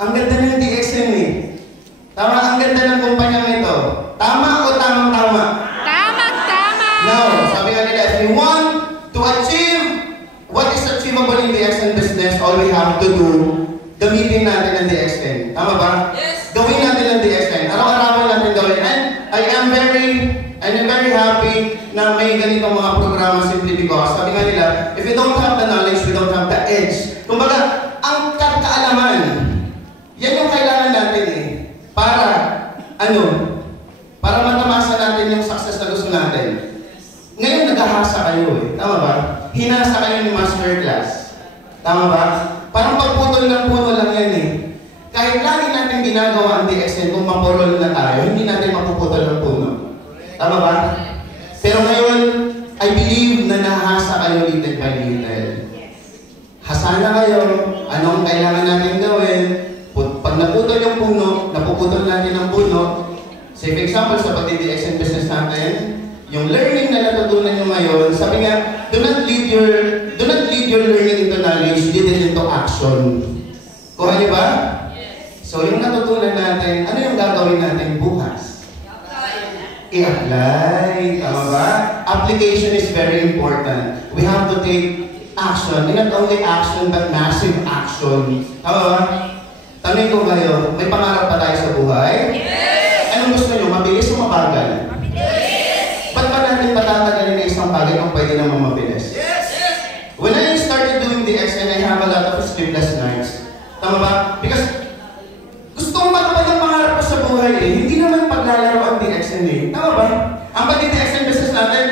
Ang ganda ng DXN eh. Tama, ang ganda ng kumpanyang ito. Tama o tamang-tama? Tamang-tama! No, sabi nga nila, if you want to achieve what is achievable in DXN business, all we have to do, gamitin natin ang DXN. Tama ba? Yes! Gawin natin ang DXN. Araw-araw natin gawin. And I am very happy na may ganitong mga programa simply because, sabi nga nila, if you don't have the knowledge, we don't have the edge. Kumbaga, ang kaalaman, yan yung kailangan natin eh. Para matamasa natin yung success na gusto natin. Ngayon, naghahasa kayo eh. Tama ba? Hinasa kayo ng masterclass. Tama ba? Parang pagputol ng puno lang yan eh. Kahit lagi natin ginagawa ang DXN kung mapurol na tayo, hindi natin mapuputol ng puno. Tama ba? Pero ngayon, I believe na nahasa kayo little by little. Hasana kayo, anong kailangan natin gawin. Pag naputol yung puno, napuputol natin ang puno. Say for example, sa pag-DXN business natin, yung learning na natutunan nyo ngayon, sabi nga, do not lead your learning into knowledge, lead it into action. Kuha niyo ba? So, yung natutunan natin, ano yung gagawin natin bukas? I-apply. Tama ba? Application is very important. We have to take action. And not only action, but massive action. Tama ba? Tanong ko kayo, may pangarap pa tayo sa buhay? Yes! Anong gusto nyo? Mabilis o mabagal? Mabilis! Ba't ba natin patatagalin na isang bagay kung pwede naman mabilis? Yes! When I started doing DXN, I have a lot of sleepless nights. Tama ba? Because gusto kong matapad ang pangarap ko sa buhay eh. Hindi naman paglalaro ang DXN eh. Tama ba? Ang pag-DXN business natin,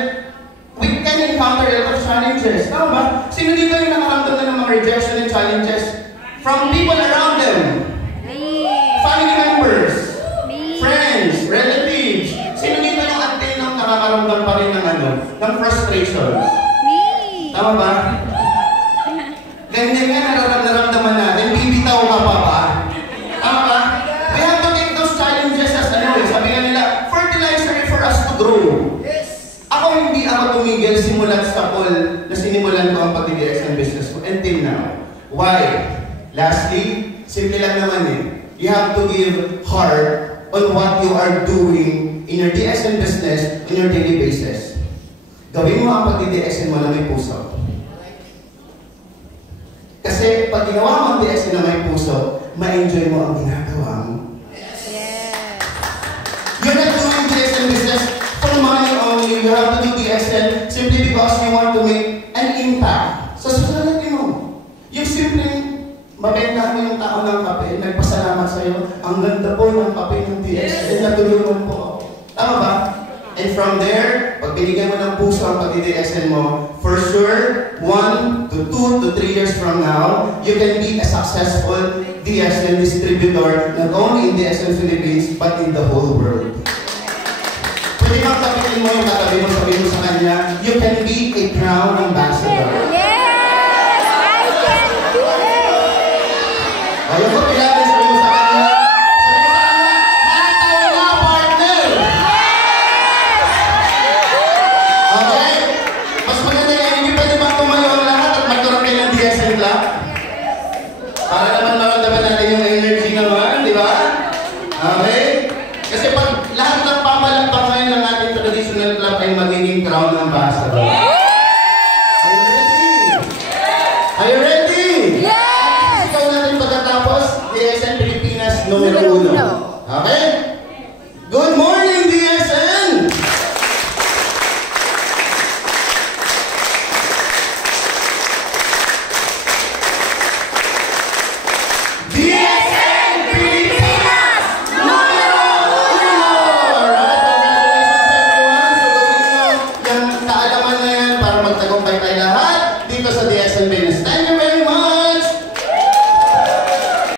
we can encounter a lot of challenges. Tama ba? Sino dito yung nakaramdam na ng mga rejection and challenges? From people around them. Family members. Friends. Relatives. Sino dito yung antenang nakakaramdam pa rin ng frustration? Tama ba? Ganyan nga nararamdaman natin. Bibitaw ka pa ba? Tama ba? We have to take those challenges as sabi nga nila, fertilizer for us to grow. Hindi ako tumigil simulat sa pool na sinimulan ko ang pag-DXN business ko until now. Why? Lastly, simple lang naman eh. You have to give heart on what you are doing in your DXN business on your daily basis. Gawin mo ang pag-DXN mo na may puso. Kasi pag ginawa mo ang DXN na may puso, ma-enjoy mo ang ginagawa mo. Yes. You're not doing DXN business for money only. You have to do DXN simply because you want to make an impact sa society mo. Yung simpleng mabenta mo yung tao ng kape, nagpasalamat sa iyo, ang ganda po ng kape ng DXN, natulungan po ako. Tama ba? And from there, pag binigyan mo ng puso ang pag-DXN mo, for sure, 1 to 2 to 3 years from now, you can be a successful DXN distributor, not only in DXN Philippines, but in the whole world. Pwede kang tapitin mo yung katabi mo, sabihin mo sa kanya, you can be a crown ambassador. Yes! I can do it! Ayaw ko, pilapin, sabihin mo sa kanya, hataw na, partner! Okay? Mas maganda yan, hindi pwede bang tumayo ang lahat at magkaroon kayo ng DXN Club? Para naman maramdaman natin yung energy naman, di ba? Okay? Kasi pag lahat ng pamalakpak ngayon ng ating traditional club ay magiging crown ambassador. Are you ready? Are you ready? Yes! Ikaw natin pagkatapos, DXN Pilipinas numero 1. Okay?